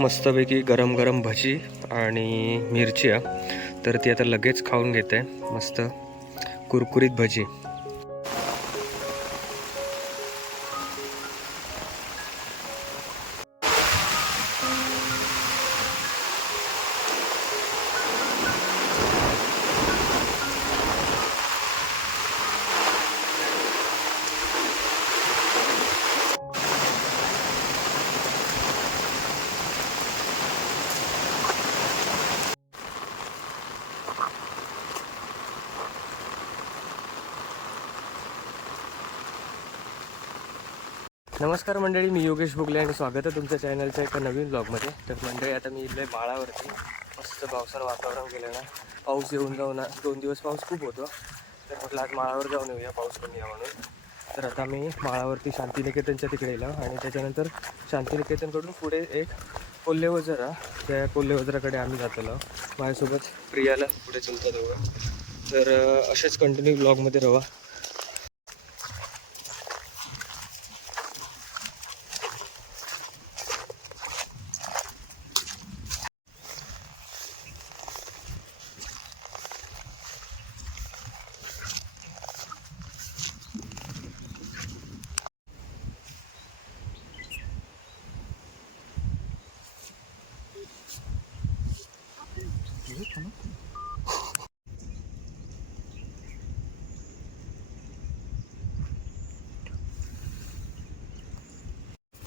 मस्तपैकी गरम गरम भजी आणि मिरच्या. तर ती आता लगेच खाऊन घेते. मस्त कुरकुरीत भजी. नमस्कार मंडळी, मी योगेश भोगले आणि स्वागत आहे तुमच्या चॅनलच्या एका नवीन ब्लॉगमध्ये. तर मंडळी, आता मी इथले माळावरती मस्त पावसानं वातावरण केलं ना. पाऊस येऊन जाऊन 2 दिवस पाऊस खूप होतो. तर म्हटलं आज माळावर जाऊन येऊया, पाऊस कमी आहे म्हणून. तर आता मी माळावरती शांतिनिकेतनच्या तिकडे गेलो आणि त्याच्यानंतर शांतिनिकेतनकडून पुढे एक कोल्हेवजरा, त्या कोल्हेवजराकडे आम्ही जातो. माझ्यासोबत प्रियाला पुढे चलतो तेव्हा. तर असेच कंटिन्यू ब्लॉगमध्ये राहा.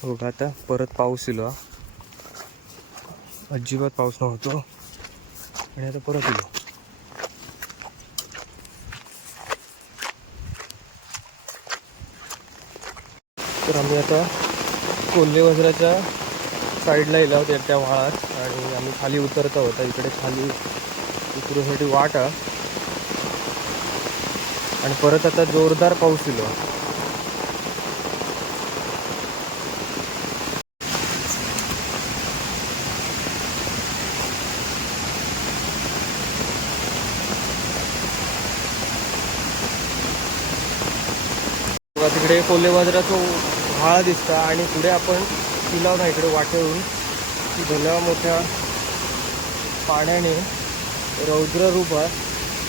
हो का, आता परत पाऊस येलो. अजिबात पाऊस नव्हतो आणि आता परत येलो. तर आम्ही आता कोल्हेवजराच्या साईडला येलो आहोत त्या व्हाळात आणि आम्ही खाली उतरत आहोत. इकडे खाली उतरण्यासाठी वाट आहे आणि परत आता जोरदार पाऊस येलो. तिकडे कोल्हेवजराचा व्हाळा दिसता आणि पुढे आपण किल्ला ना इकडे वाटेवरून भल्या मोठ्या पाण्याने रौद्र रूप आहे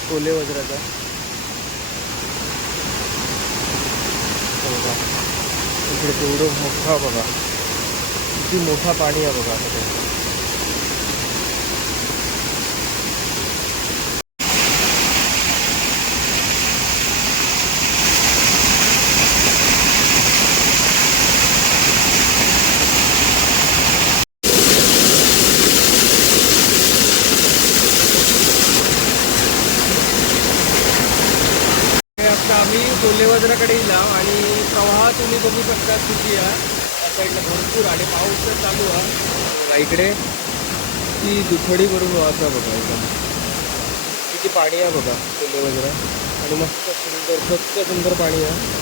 कोल्हेवजराचा. बघा इकडे तेवढं मोठा, बघा किती मोठा पाणी आहे बघा तिथे. आम्ही कोल्हेवजराकडे येला आणि प्रवाह तुम्ही बघू शकता किती आहे. त्या साईडला भरपूर आणि पाऊस तर चालू आहे. इकडे ती दुथडी भरून वाहता बघा, एकदम किती पाणी आहे बघा कोल्हेवजरा. आणि मस्त सुंदर, स्वच्छ सुंदर पाणी आहे.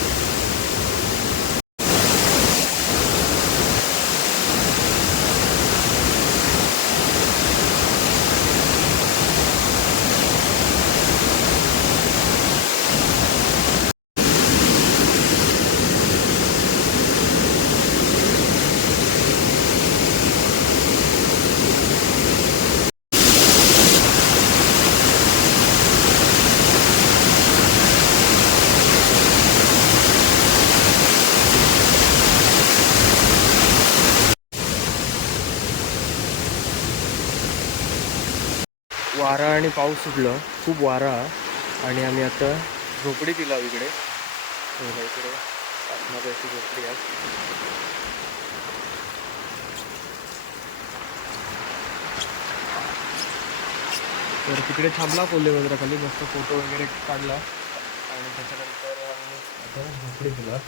वारा आणि पाऊस सुटलं, खूप वारा. आणि आम्ही आता झोपडी दिला इकडे. इकडे आतमध्ये अशी झोपडी आहे. तर तिकडे थांबला कोल्हेवजरा खाली, मस्त फोटो वगैरे काढला आणि त्याच्यानंतर आता झोपडी दिला.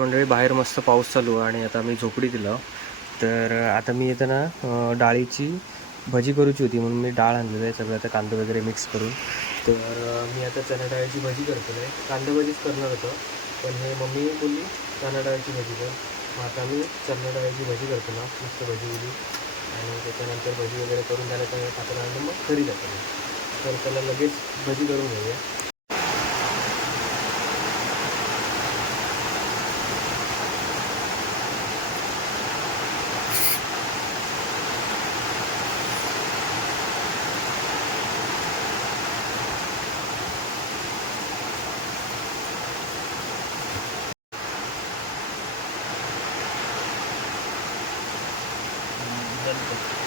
मंडळी बाहेर मस्त पाऊस चालू आहे आणि आता आम्ही झोपडी दिला. तर आता मी येताना डाळीची भजी करूची होती म्हणून मी डाळ आणलेलं आहे सगळं आता कांदा वगैरे मिक्स करून. तर मी आता चणा डाळीची भजी करतो आहे. कांदा भजीच करणार होतो पण हे मम्मी बोलली चणा डाळीची भजी कर. मग आता मी चणा डाळीची भजी करतो ना, मस्त भजी दिली आणि त्याच्यानंतर भजी वगैरे करून झाल्यानंतर टाकल्यानंतर मग घरी जातो. तर त्याला लगेच भजी करून घेऊया.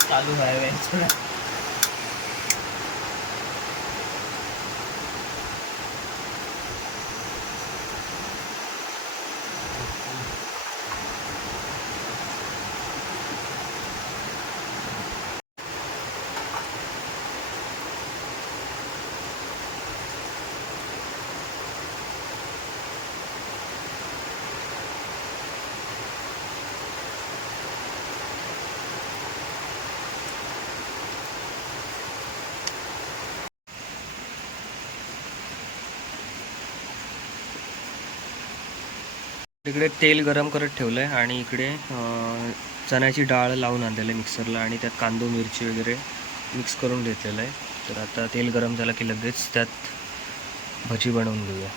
चालू आहे इकडे तेल गरम करत ठेवलं आहे आणि इकडे चण्याची डाळ लावून आणलेलं आहे मिक्सरला आणि त्यात कांदा मिरची वगैरे मिक्स करून घेतलेलं आहे. तर आता तेल गरम झालं की लगेच त्यात भजी बनवून घेऊया.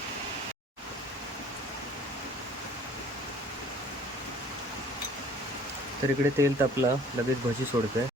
तर इकडे तेल तापलं, लगेच भजी सोडतोय.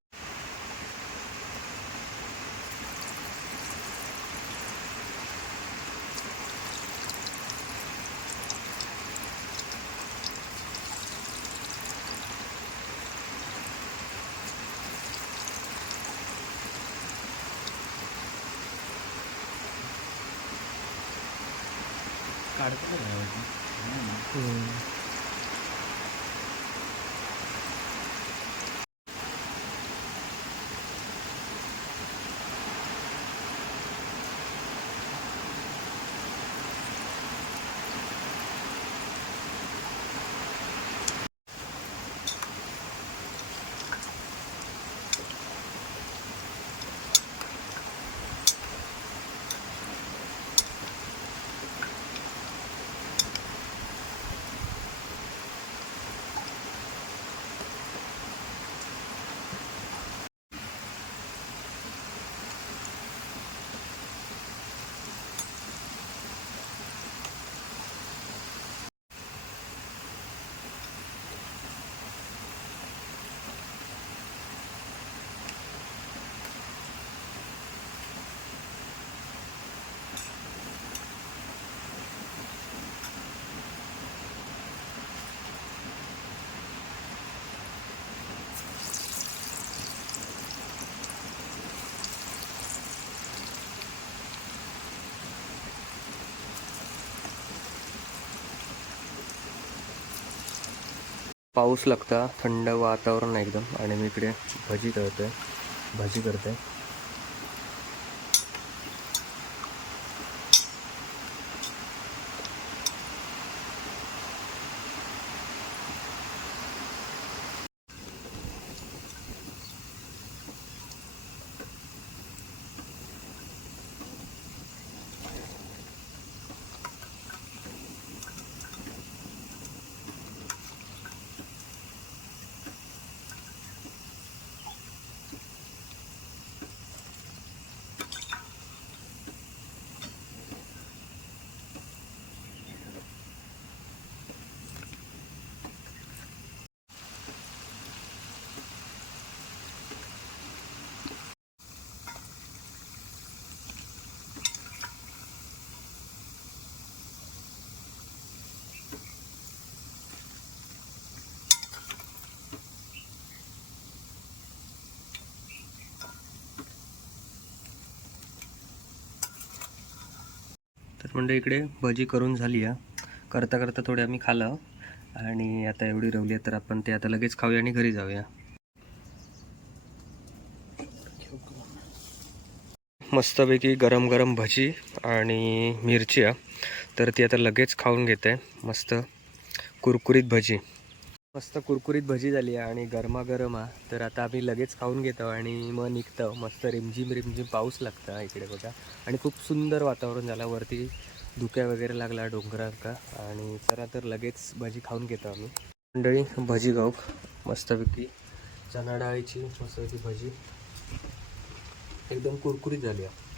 पाऊस लागता, थंड वातावरण एकदम आणि मी इकडे भजी करतोय. तर म्हणजे इकडे भजी करून झाली आहे. करता करता थोडी आम्ही खाल्लं आणि आता एवढी रवली आहे तर आपण ते आता लगेच खाऊया आणि घरी जाऊया. मस्तपैकी गरम गरम भजी आणि मिरची आहे तर ती आता लगेच खाऊन घेते. मस्त कुरकुरीत भजी, मस्त कुरकुरीत भजी झाली आहे आणि गरमागरम हा. तर आता आम्ही लगेच खाऊन घेतो आणि मग निघतो. मस्त रिमझिम रिमझिम पाऊस लागतं इकडे बघा आणि खूप सुंदर वातावरण झालं. वरती धुक्या वगैरे लागला डोंगरांका आणि चला तर लगेच भजी खाऊन घेतो आम्ही. मंडळी भजी खाऊ मस्तपैकी चणा डाळीची मस्तपैकी भजी एकदम कुरकुरीत झाली आहे.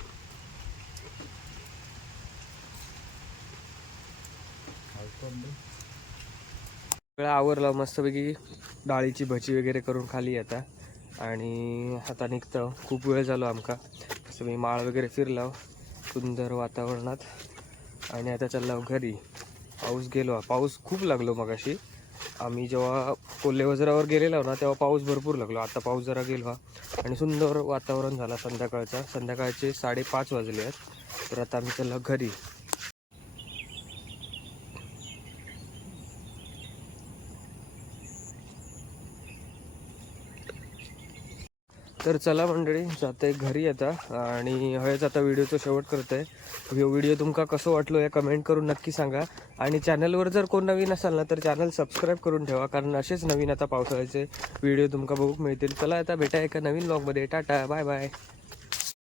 सगळं आवरलं मस्तपैकी डाळीची भजी वगैरे करून खाली आता आणि आता निघतो. खूप वेळ झालो आमका असं मी माळ वगैरे फिरलो सुंदर वातावरणात आणि आता चाललो घरी. पाऊस गेलो, पाऊस खूप लागलो मगाशी. आम्ही जेव्हा कोल्हे वजरावर गेलेलो ना तेव्हा पाऊस भरपूर लागलो. आता पाऊस जरा गेलो आणि सुंदर वातावरण झाला संध्याकाळचा. संध्याकाळचे 5:30 वाजले आहेत. तर आता आम्ही चाललो घरी. तर चला मंडळी जाते घरी आता आणि हयच आता व्हिडिओचा शेवट करतो आहे. व्हिडिओ तुमका कसं वाटलो या कमेंट करून नक्की सांगा आणि चॅनलवर जर कोण नवीन असाल ना तर चॅनल सबस्क्राईब करून ठेवा, कारण असेच नवीन आता पावसाळ्याचे व्हिडिओ तुमका बघूक मिळतील. चला आता भेटा एका नवीन व्लॉगमध्ये. Tata bye bye.